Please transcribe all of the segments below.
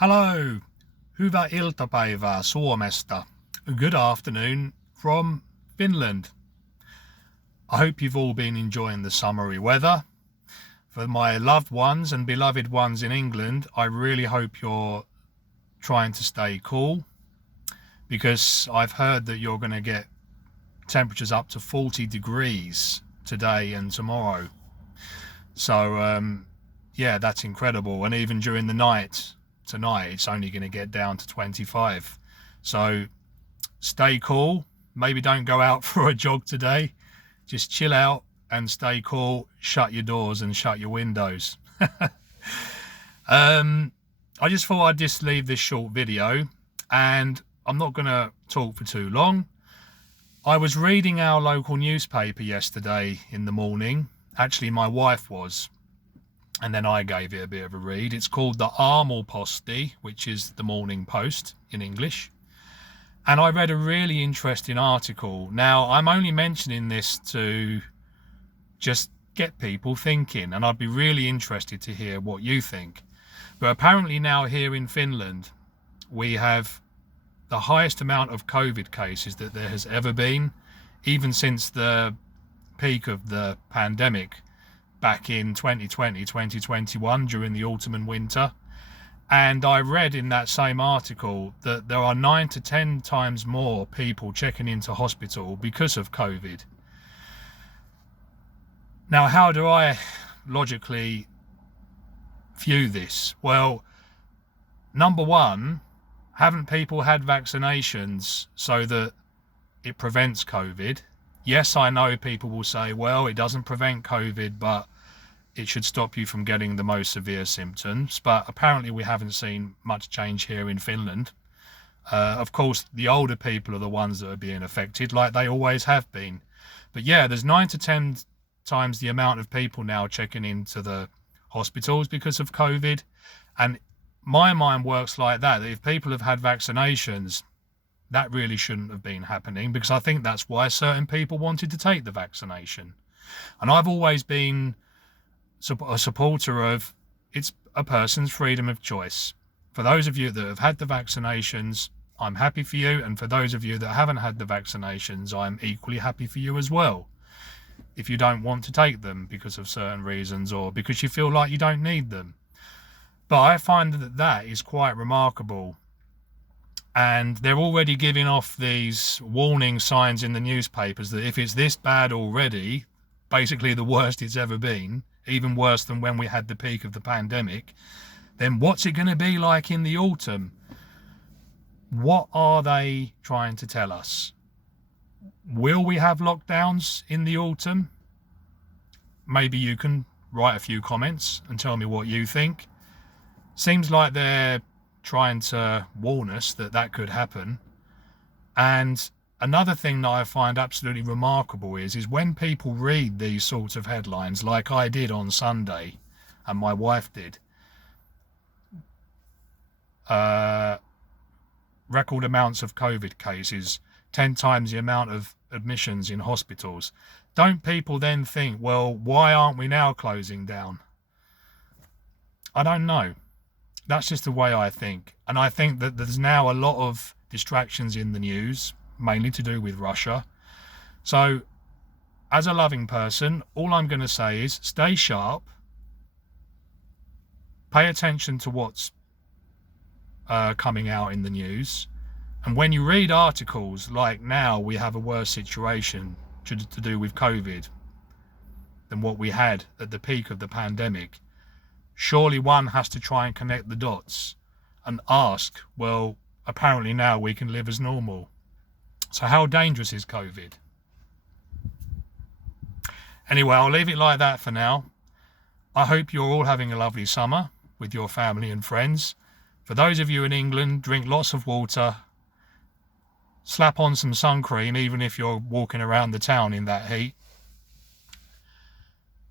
Hello, hyvää iltapäivää Suomesta. Good afternoon from Finland. I hope you've all been enjoying the summery weather. For my loved ones and beloved ones in England, I really hope you're trying to stay cool, because I've heard that you're going to get temperatures up to 40 degrees today and tomorrow. So, yeah, that's incredible. And even during the night, tonight, it's only going to get down to 25. So stay cool. Maybe don't go out for a jog today. Just chill out and stay cool. Shut your doors and shut your windows. I just thought I'd just leave this short video, and I'm not going to talk for too long. I was reading our local newspaper yesterday in the morning. Actually, my wife was, and then I gave it a bit of a read. It's called the Aamuposti, which is the Morning Post in English. And I read a really interesting article. Now, I'm only mentioning this to just get people thinking, and I'd be really interested to hear what you think. But apparently now here in Finland, we have the highest amount of COVID cases that there has ever been, even since the peak of the pandemic back in 2020, 2021 during the autumn and winter. And I read in that same article that there are 9 to 10 times more people checking into hospital because of COVID. Now, how do I logically view this? Well, number one, haven't people had vaccinations so that it prevents COVID? Yes, I know people will say, well, it doesn't prevent COVID, but it should stop you from getting the most severe symptoms. But apparently we haven't seen much change here in Finland. Of course, the older people are the ones that are being affected, like they always have been. But yeah, there's 9 to 10 times the amount of people now checking into the hospitals because of COVID. And my mind works like that if people have had vaccinations, that really shouldn't have been happening, because I think that's why certain people wanted to take the vaccination. And I've always been a supporter of, it's a person's freedom of choice. For those of you that have had the vaccinations, I'm happy for you. And for those of you that haven't had the vaccinations, I'm equally happy for you as well. If you don't want to take them because of certain reasons, or because you feel like you don't need them. But I find that that is quite remarkable. And they're already giving off these warning signs in the newspapers that if it's this bad already, basically the worst it's ever been, even worse than when we had the peak of the pandemic, then what's it going to be like in the autumn? What are they trying to tell us? Will we have lockdowns in the autumn? Maybe you can write a few comments and tell me what you think. Seems like they're trying to warn us that that could happen. And another thing that I find absolutely remarkable is when people read these sorts of headlines, like I did on Sunday, and my wife did, record amounts of COVID cases, 10 times the amount of admissions in hospitals. Don't people then think, well, why aren't we now closing down? I don't know. That's just the way I think. And I think that there's now a lot of distractions in the news, mainly to do with Russia. So, as a loving person, all I'm going to say is stay sharp, pay attention to what's coming out in the news. And when you read articles like now we have a worse situation to do with COVID than what we had at the peak of the pandemic, surely one has to try and connect the dots and ask, well, apparently now we can live as normal. So how dangerous is COVID? Anyway, I'll leave it like that for now. I hope you're all having a lovely summer with your family and friends. For those of you in England, drink lots of water, slap on some sun cream even if you're walking around the town in that heat,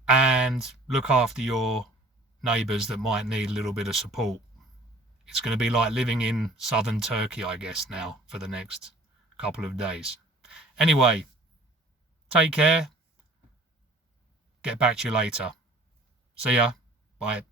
and look after your neighbours that might need a little bit of support. It's going to be like living in southern Turkey, I guess, now for the next couple of days. Anyway, take care. Get back to you later. See ya. Bye.